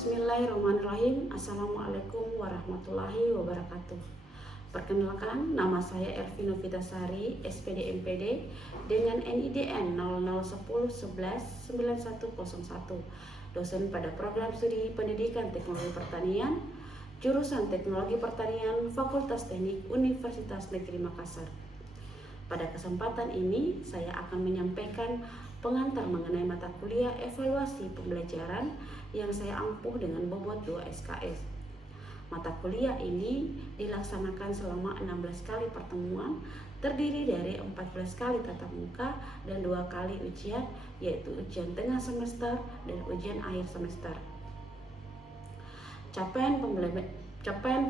Bismillahirrahmanirrahim. Assalamualaikum warahmatullahi wabarakatuh. Perkenalkan, nama saya Elvino Vitasari, SPD MPD dengan NIDN 0010119101, dosen pada program studi Pendidikan Teknologi Pertanian, jurusan Teknologi Pertanian, Fakultas Teknik Universitas Negeri Makassar. Pada kesempatan ini, saya akan menyampaikan pengantar mengenai mata kuliah evaluasi pembelajaran yang saya ampuh dengan bobot 2 SKS. Mata kuliah ini dilaksanakan selama 16 kali pertemuan, terdiri dari 14 kali tatap muka dan 2 kali ujian, yaitu ujian tengah semester dan ujian akhir semester. Capaian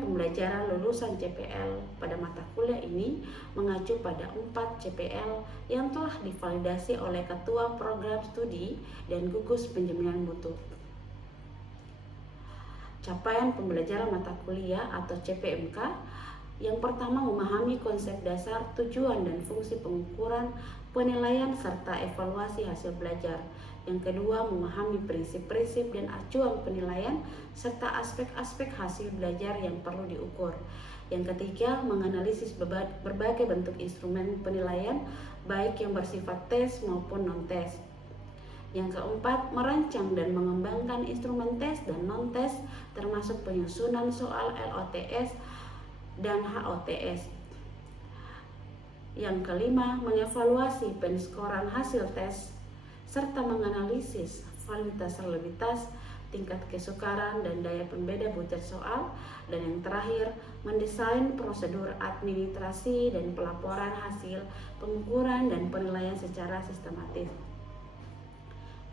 pembelajaran lulusan CPL pada mata kuliah ini mengacu pada 4 CPL yang telah divalidasi oleh Ketua Program Studi dan Gugus Penjaminan Mutu. Capaian pembelajaran mata kuliah atau CPMK yang pertama memahami konsep dasar, tujuan dan fungsi pengukuran, penilaian serta evaluasi hasil belajar. Yang kedua, memahami prinsip-prinsip dan acuan penilaian serta aspek-aspek hasil belajar yang perlu diukur. Yang ketiga, menganalisis berbagai bentuk instrumen penilaian, baik yang bersifat tes maupun non-tes. Yang keempat, merancang dan mengembangkan instrumen tes dan non-tes, termasuk penyusunan soal LOTS dan HOTS. Yang kelima, mengevaluasi penskoran hasil tes serta menganalisis validitas, tingkat kesukaran dan daya pembeda butir soal. Dan yang terakhir, mendesain prosedur administrasi dan pelaporan hasil pengukuran dan penilaian secara sistematis.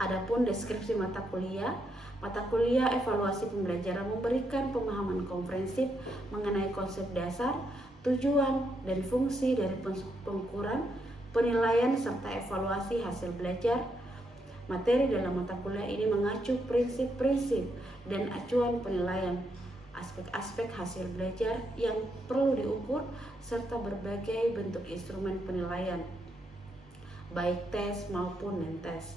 Adapun deskripsi mata kuliah evaluasi pembelajaran memberikan pemahaman komprehensif mengenai konsep dasar, tujuan dan fungsi dari pengukuran, penilaian serta evaluasi hasil belajar. Materi dalam mata kuliah ini mengacu prinsip-prinsip dan acuan penilaian, aspek-aspek hasil belajar yang perlu diukur, serta berbagai bentuk instrumen penilaian, baik tes maupun non-tes.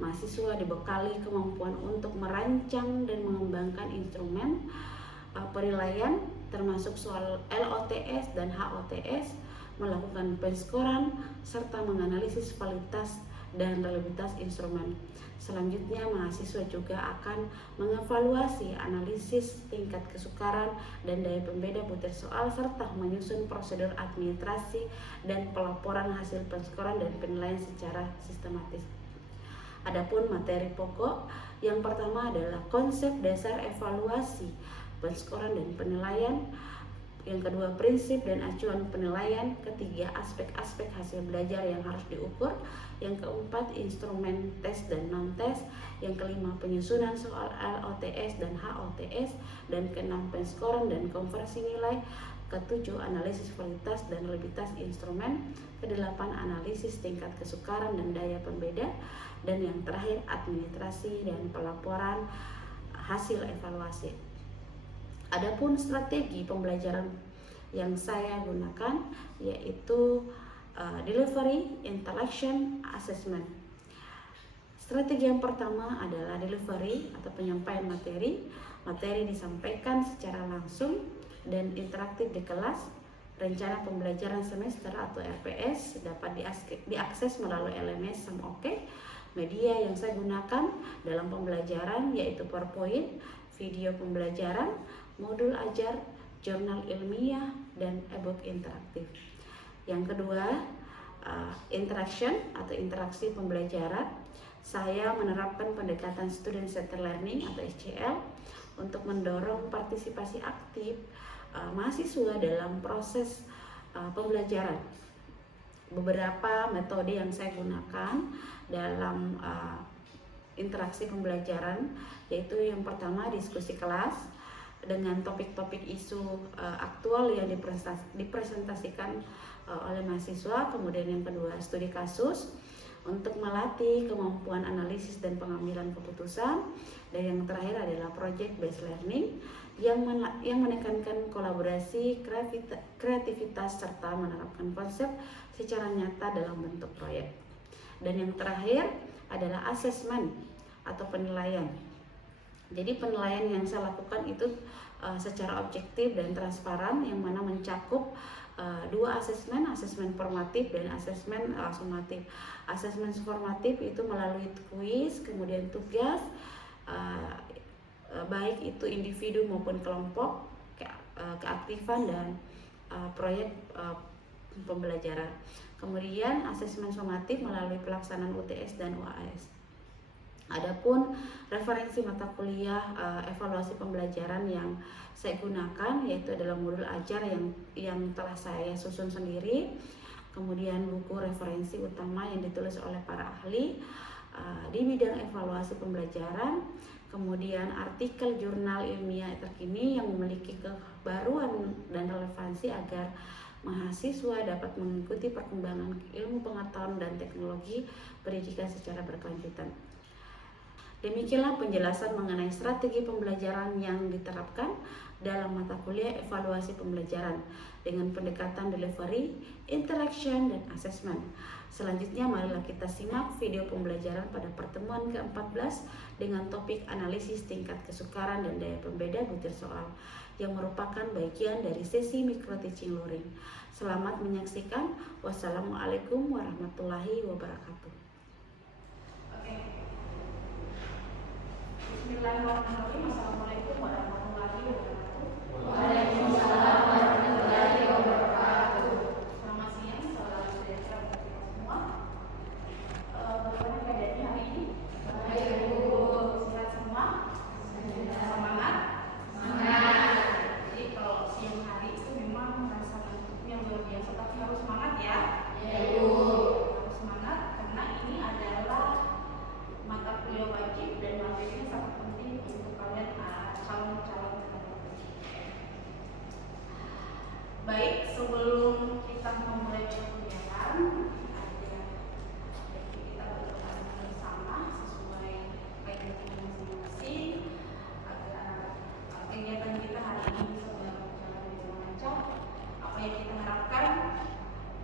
Mahasiswa dibekali kemampuan untuk merancang dan mengembangkan instrumen penilaian, termasuk soal LOTS dan HOTS, melakukan penskoran, serta menganalisis validitas dan relevansitas instrumen. Selanjutnya, mahasiswa juga akan mengevaluasi analisis tingkat kesukaran dan daya pembeda butir soal, serta menyusun prosedur administrasi dan pelaporan hasil penskoran dan penilaian secara sistematis. Adapun materi pokok yang pertama adalah konsep dasar evaluasi penskoran dan penilaian. Yang kedua, prinsip dan acuan penilaian. Ketiga, aspek-aspek hasil belajar yang harus diukur. Yang keempat, instrumen tes dan non-tes. Yang kelima, penyusunan soal LOTS dan HOTS. Dan keenam, penskoran dan konversi nilai. Ketujuh, analisis validitas dan relevansitas instrumen. Kedelapan, analisis tingkat kesukaran dan daya pembeda. Dan yang terakhir, administrasi dan pelaporan hasil evaluasi. Adapun strategi pembelajaran yang saya gunakan yaitu delivery, interaction, assessment. Strategi yang pertama adalah delivery atau penyampaian materi. Materi disampaikan secara langsung dan interaktif di kelas. Rencana pembelajaran semester atau RPS dapat diakses melalui LMS sama Oke. Media yang saya gunakan dalam pembelajaran yaitu PowerPoint, video pembelajaran, modul ajar, jurnal ilmiah, dan e-book interaktif. Yang kedua, interaction atau interaksi pembelajaran. Saya menerapkan pendekatan student centered learning atau SCL untuk mendorong partisipasi aktif mahasiswa dalam proses pembelajaran. Beberapa metode yang saya gunakan dalam interaksi pembelajaran yaitu yang pertama, diskusi kelas dengan topik-topik isu aktual yang dipresentasikan oleh mahasiswa. Kemudian yang kedua, studi kasus untuk melatih kemampuan analisis dan pengambilan keputusan. Dan yang terakhir adalah project based learning yang menekankan kolaborasi, kreativitas serta menerapkan konsep secara nyata dalam bentuk proyek. Dan yang terakhir adalah assessment atau penilaian. Jadi penilaian yang saya lakukan itu secara objektif dan transparan, yang mana mencakup dua asesmen, asesmen formatif dan asesmen sumatif. Asesmen formatif itu melalui kuis, kemudian tugas, baik itu individu maupun kelompok, keaktifan dan proyek pembelajaran. Kemudian asesmen sumatif melalui pelaksanaan UTS dan UAS. Adapun referensi mata kuliah evaluasi pembelajaran yang saya gunakan yaitu adalah modul ajar yang telah saya susun sendiri, kemudian buku referensi utama yang ditulis oleh para ahli di bidang evaluasi pembelajaran, kemudian artikel jurnal ilmiah terkini yang memiliki kebaruan dan relevansi agar mahasiswa dapat mengikuti perkembangan ilmu pengetahuan dan teknologi pendidikan secara berkelanjutan. Demikianlah penjelasan mengenai strategi pembelajaran yang diterapkan dalam mata kuliah evaluasi pembelajaran dengan pendekatan delivery, interaction, dan assessment. Selanjutnya marilah kita simak video pembelajaran pada pertemuan ke-14 dengan topik analisis tingkat kesukaran dan daya pembeda butir soal yang merupakan bagian dari sesi micro teaching learning. Selamat menyaksikan. Wassalamualaikum warahmatullahi wabarakatuh. Bismillahirrahmanirrahim. Assalamualaikum warahmatullahi wabarakatuh. Waalaikumsalam warahmatullahi wabarakatuh. Selamat siang, salam sejahtera untuk kita semua. Bagaimana keadaannya hari ini? Baik, Bu. Sehat semua? Semangat? Semangat. Jadi kalau siang hari itu memang rasa ngantuknya luar biasa, tapi harus semangat ya. Ya, Bu. Harus semangat karena ini adalah mata kuliah wajib dan materinya sangat penting untuk kalian calon-calon tenaga pendidik. Baik, sebelum kita memulai perkuliahan, kita berdoa bersama sesuai kaedah masing-masing agar kegiatan kita hari ini bisa berjalan dengan lancar. Apa yang kita harapkan,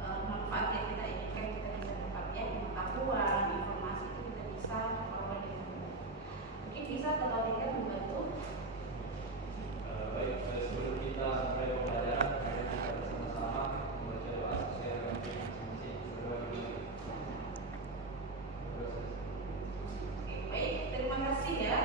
manfaat yang kita inginkan kita bisa dapat ya, pengetahuan, informasi itu kita bisa peroleh dengan mudah. Mungkin bisa Kakak Tingkat membantu. Baik, sebelum kita mulai pembelajaran, mari kita bersama-sama membaca doa sesuai dengan masing-masing. Berdoa dulu. Baik, terima kasih ya.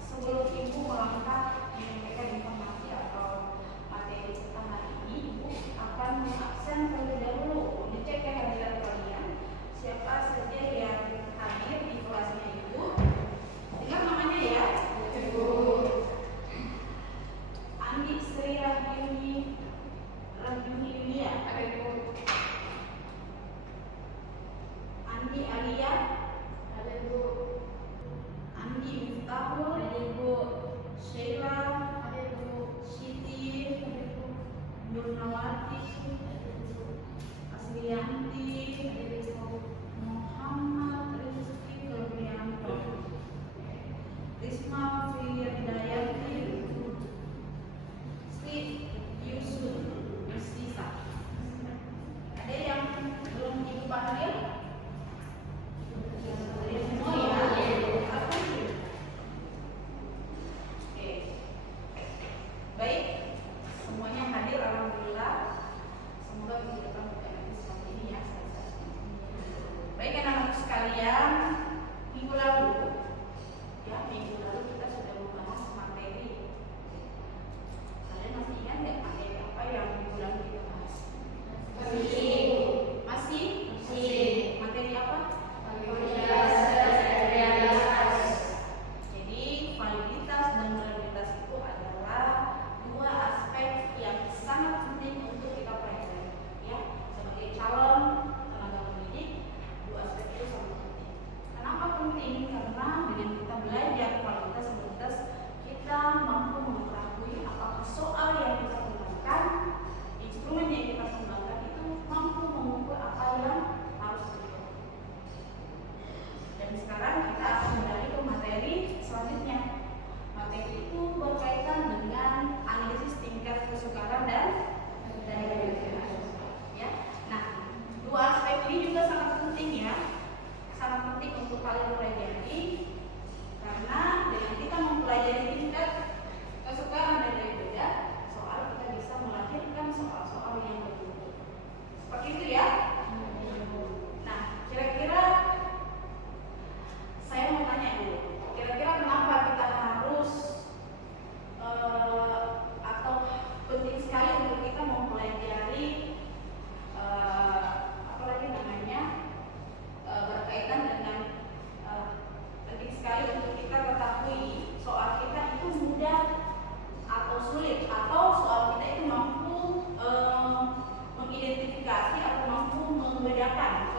Sebelum Ibu melangkah menyampaikan informasi atau materi kita hari ini, Ibu akan mengabsen terlebih dahulu, mengecek kehadiran kalian, siapa saja yang hadir di kelasnya Ibu. Dengar namanya ya. Ibu. Andi Sri Rahyuni Lilia. Ibu. Andi Alia. Ada, Bu. Andi Miftahul. Ada, Bu. Sheila. Ada, Bu. Siti. Ada, Bu. Nurnawati. Ada, Bu. Aslianti. Ada, Bu. Muhammad Rizki Febrianto. Risma Firdayati. Sri Yusuf Sisa. Ada yang belum Ibu panggil?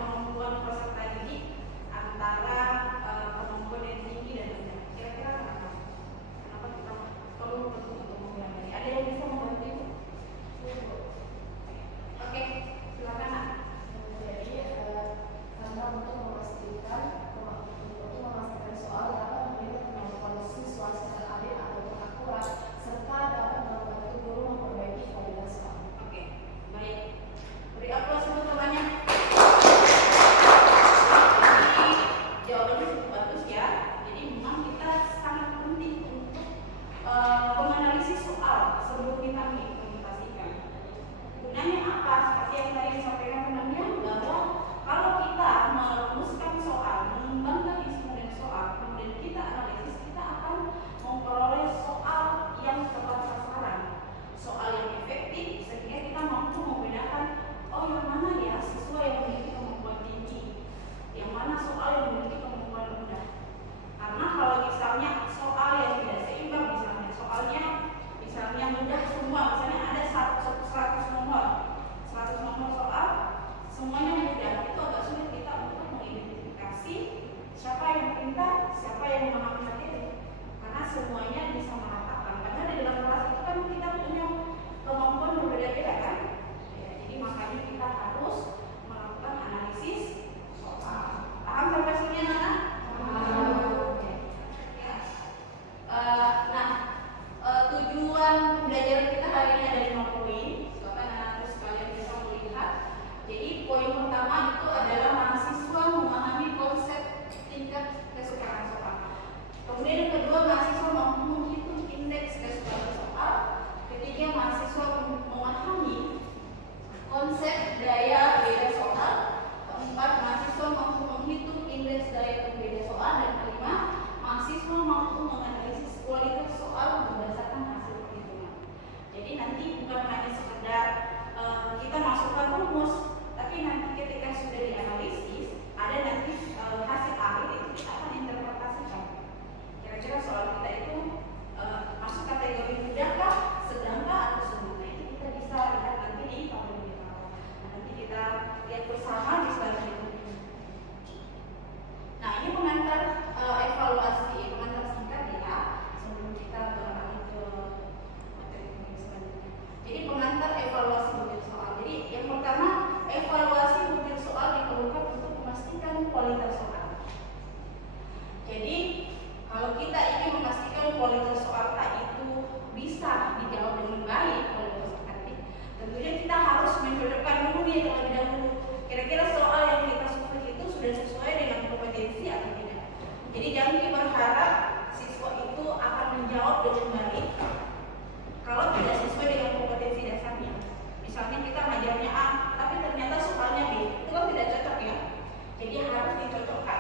kemampuan peserta didik antara kemampuan yang tinggi dan rendah. Kira-kira kenapa? Kenapa kita perlu untuk membedakan ini? Ada yang bisa membantu Ibu? Oke, silakan Nak. Jadi karena untuk memastikan soal dapat memberikan kemampuan siswa secara adil atau akurat serta dapat membantu guru memperbaiki kualitas soal. Oke, baik. Beri aplaus untuk temannya. Jadi jawabannya cukup bagus ya. Jadi memang kita sangat penting untuk menganalisis soal sebelum kita mengimplementasikan. Gunanya apa? Seperti yang tadi disampaikan temannya, bahwa kalau kita merumuskan soal, mengembangkan isi model soal, kemudian kita analisis, kita akan memperoleh soal yang tepat sasaran, soal yang efektif, sehingga kita mampu membedakan oh yang mana ya siswa yang memiliki kemampuan tinggi, yang mana soal yang memiliki kemampuan rendah. Karena kalau misalnya soal yang tidak seimbang, misalnya mudah semua, misalnya ada 100 nomor soal, semuanya mudah, itu agak sulit kita untuk mengidentifikasi siapa yang pintar, siapa yang memahami materi, karena semuanya bisa meratakan. Karena di dalam kelas itu kan kita punya kemampuan berbeda-beda kan, ya, jadi makanya kita harus melakukan analisis soal. Paham sampai sini anak-anak? Oke. Ya. Tujuan pembelajaran kita hari ini ada 5 poin. Silakan anak-anak sekalian bisa melihat. Jadi poin pertama itu adalah mahasiswa memahami konsep tingkat kesukaan soal. Kemudian yang kedua, mahasiswa mampu menghitung indeks kesukaan soal. Ketiga, mahasiswa memahami konsep daya beda soal. Keempat, mahasiswa mampu menghitung indeks daya pembeda soal. Dan kelima, mahasiswa mampu menganalisis kualitas soal berdasarkan hasil perhitungan. Jadi nanti bukan hanya sekedar kita masukkan rumus, tapi nanti ketika sudah dianalisis, ada nanti hasil akhir itu kita akan interpretasikan. Kira-kira soal kita itu masuk kategori mudahkah, sedangkah, atau sulit. Nah, itu kita bisa lihat nanti di tabel di bawah. Nah, nanti kita lihat bersama di slide berikutnya. Nah, ini pengantar evaluasi, pengantar singkat ya, sebelum kita beralih ke materi selanjutnya. Jadi pengantar evaluasi model soal. Jadi yang pertama, evaluasi model soal diperlukan untuk memastikan kualitas soal. Jadi kalau kita ingin memastikan kualitas soal itu bisa dijawab dengan baik oleh peserta didik, tentunya kita harus mencocokkan dulu nih terlebih dahulu. Kira-kira soal yang kita susun itu sudah sesuai dengan kompetensi atau tidak. Jadi jangan kita berharap siswa itu akan menjawab dengan baik kalau tidak sesuai dengan kompetensi dasarnya. Misalnya kita ngajarnya A, tapi ternyata soalnya B, itu kan tidak cocok ya. Jadi harus dicocokkan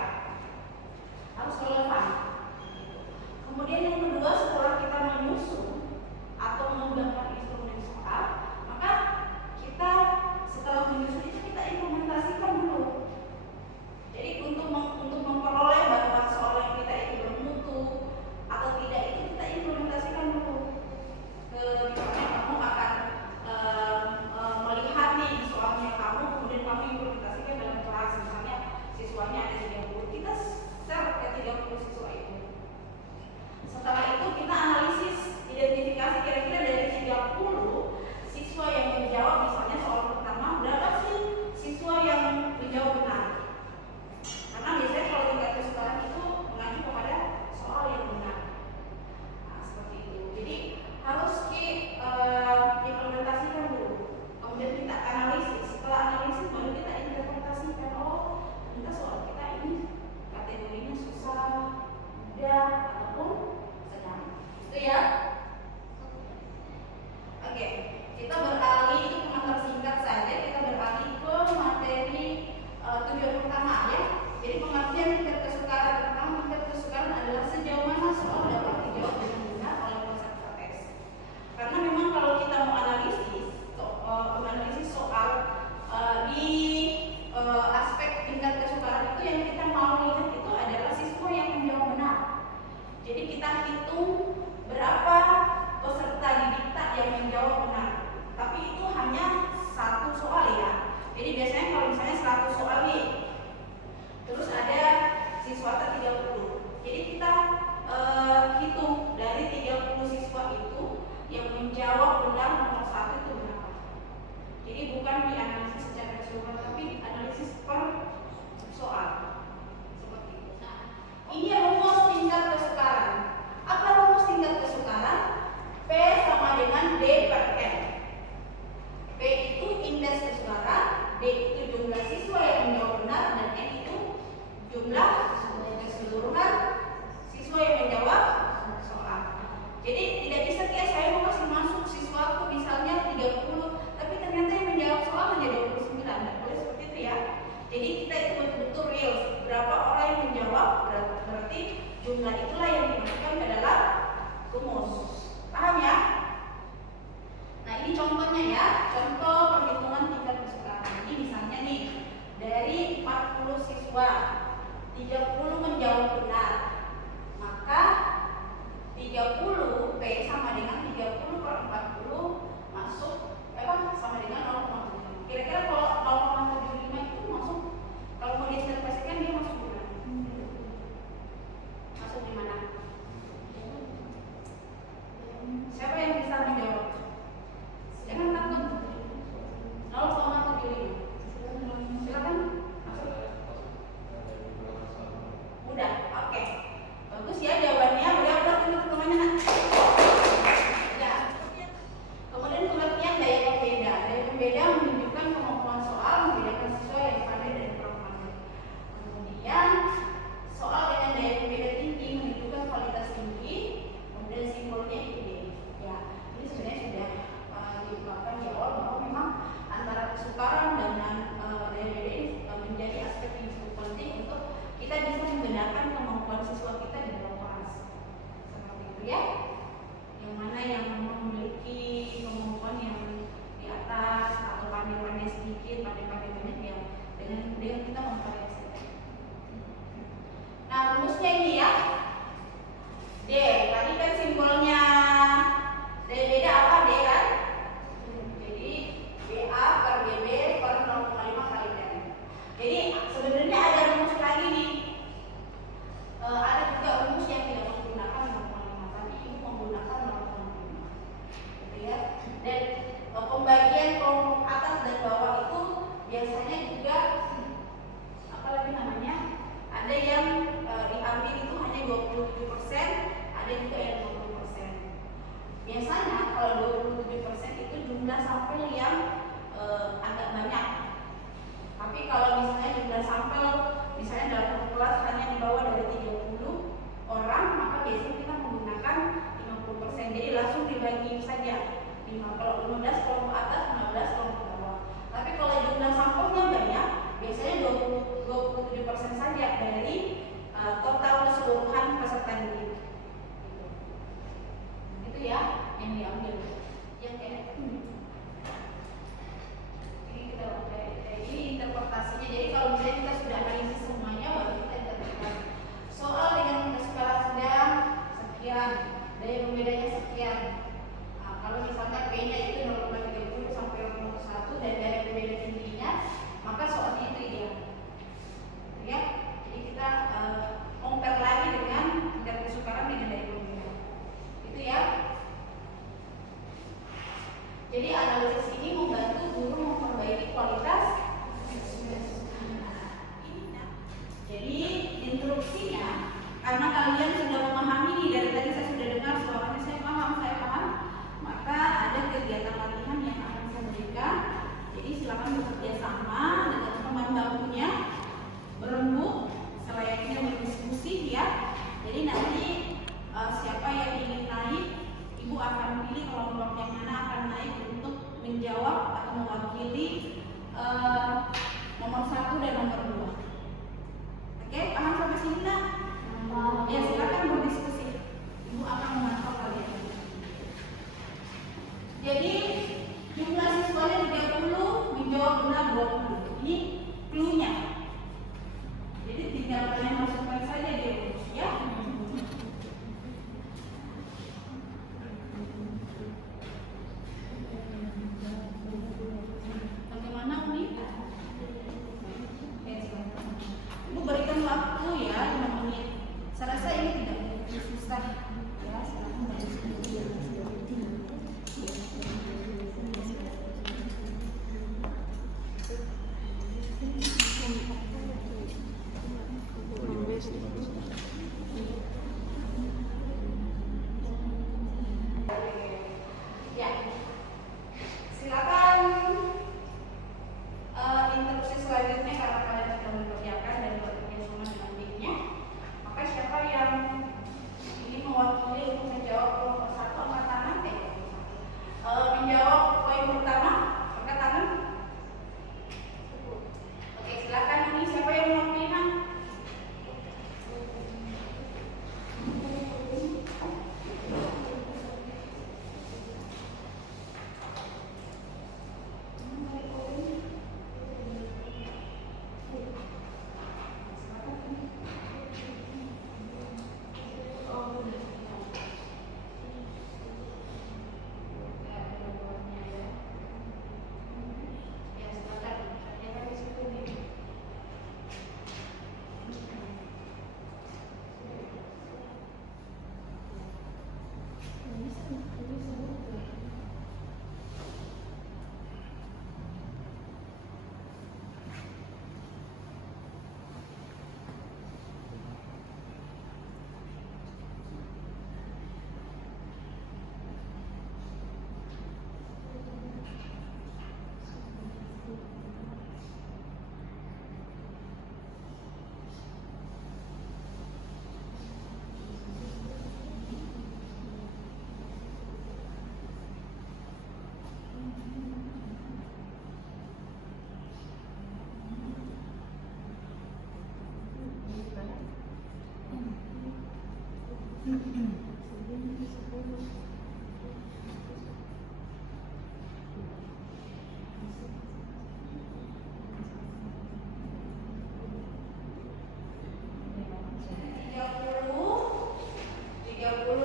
40 siswa, 30 menjawab benar, maka 30 P sama dengan 30 per 40 masuk sama dengan 0,75. Kira-kira kalau 0,75 itu masuk, kalau mau diinterpretasikan dia masuk di mana? Masuk di mana? Siapa yang bisa menjawab? Jangan takut. 0,75. Silakan. Mudah. Oke. Bagus ya jawabannya. Mudah-mudahan teman-temannya nanti. Ya. Kemudian pengertian daya pembeda. Daya pembeda menunjukkan kemampuan soal membedakan siswa yang pandai dan kurang pandai. Kemudian soal dengan daya pembeda tinggi menunjukkan kualitas tinggi. Kemudian simbolnya ID. Ya, ini sebenarnya sudah diungkapkan di awal bahwa memang antara kesukaran dengan daya pembeda ini menjadi aspek yang cukup penting untuk kita bisa membedakan kemampuan siswa kita di dalam kelas. Seperti itu ya. Yang mana yang memiliki kemampuan yang di atas atau pandai-pandai sedikit, pandai-pandai banyak ya, dengan kita memvariasikan. Nah, rumusnya ini ya. D, tadi kan simbolnya daya beda apa D kan? Jadi BA per DB per 0,5 kali N. Jadi sebenarnya ada rumus lagi nih. Ada juga rumus yang tidak menggunakan 0,5, tapi ini menggunakan 0,5. Gitu ya. Dan pembagian kelompok atas dan bawah itu biasanya juga apa lagi namanya? Ada yang diambil itu hanya 27%, ada juga yang 20%. Biasanya kalau 27% itu jumlah sampel yang agak banyak. Tapi kalau misalnya jumlah sampel misalnya dalam satu kelas hanya di bawah dari 30 orang, maka biasanya kita menggunakan 50%. Jadi langsung dibagi saja. Kalau 15 kelompok atas, 15 kelompok bawah. Tapi kalau jumlah sampelnya banyak, biasanya 27% saja dari total keseluruhan peserta didik. Itu ya yang diambil. Yang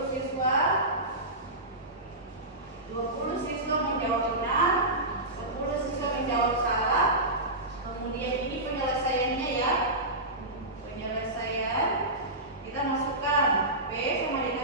Siswa, 20 siswa menjawab benar, 10 siswa menjawab salah. Kemudian ini penyelesaiannya ya. Penyelesaian kita masukkan P sama dengan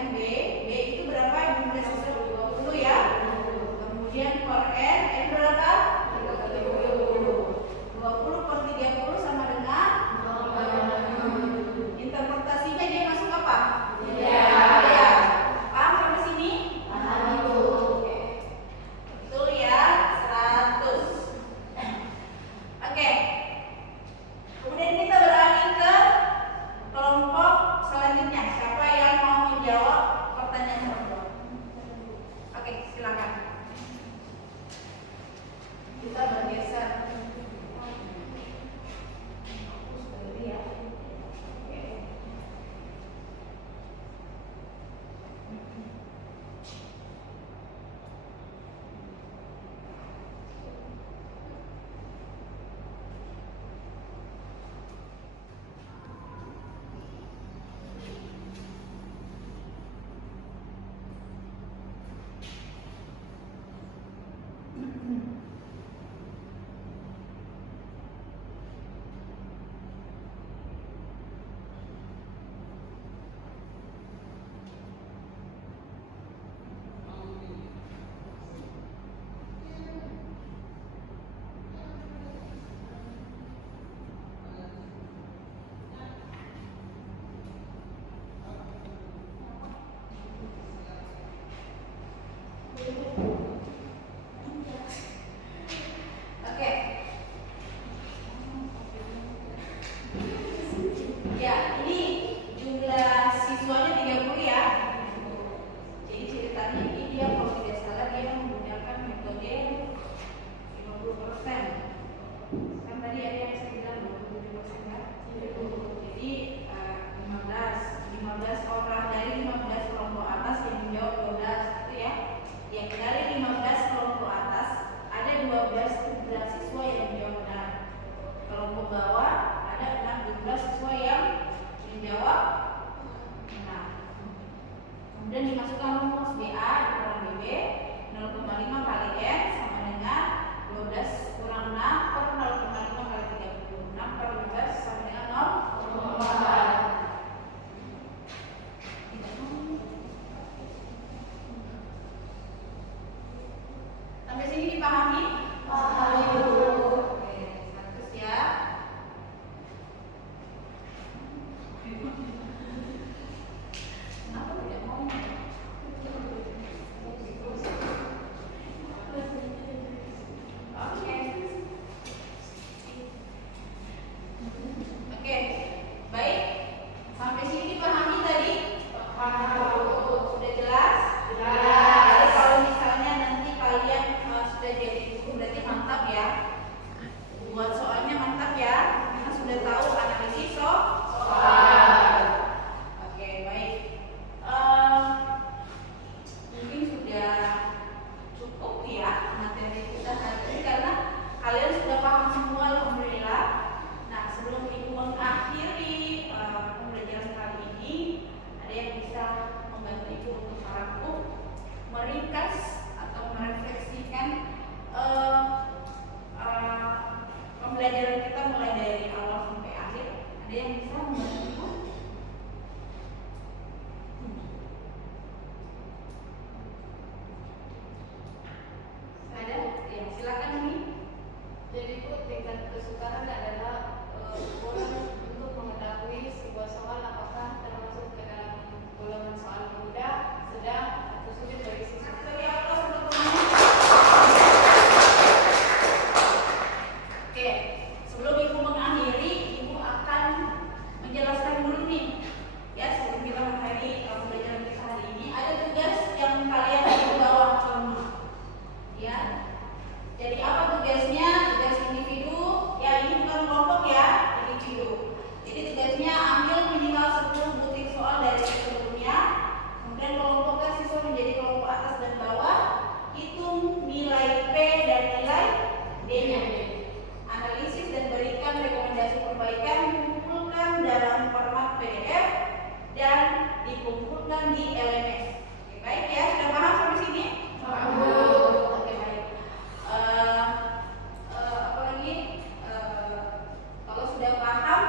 dilakukan di LMS. Oke, baik ya, sudah paham sampai sini? Oke, baik. Apalagi kalau sudah paham,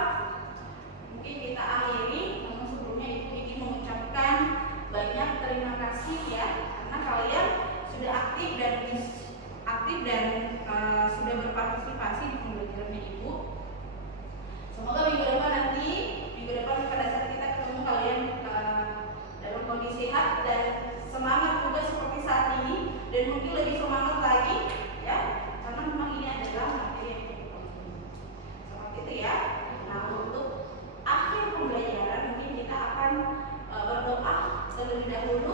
mungkin kita akhiri. Namun sebelumnya Ibu ingin mengucapkan banyak terima kasih ya, karena kalian sudah aktif dan sudah berpartisipasi di pembelajaran Ibu. Semoga minggu depan pada saat kita ketemu kalian dalam kondisi sehat dan semangat juga seperti saat ini, dan mungkin lebih semangat lagi ya, karena memang ini adalah materi yang cukup penting. Seperti itu ya. Nah, untuk akhir pembelajaran mungkin kita akan berdoa terlebih dahulu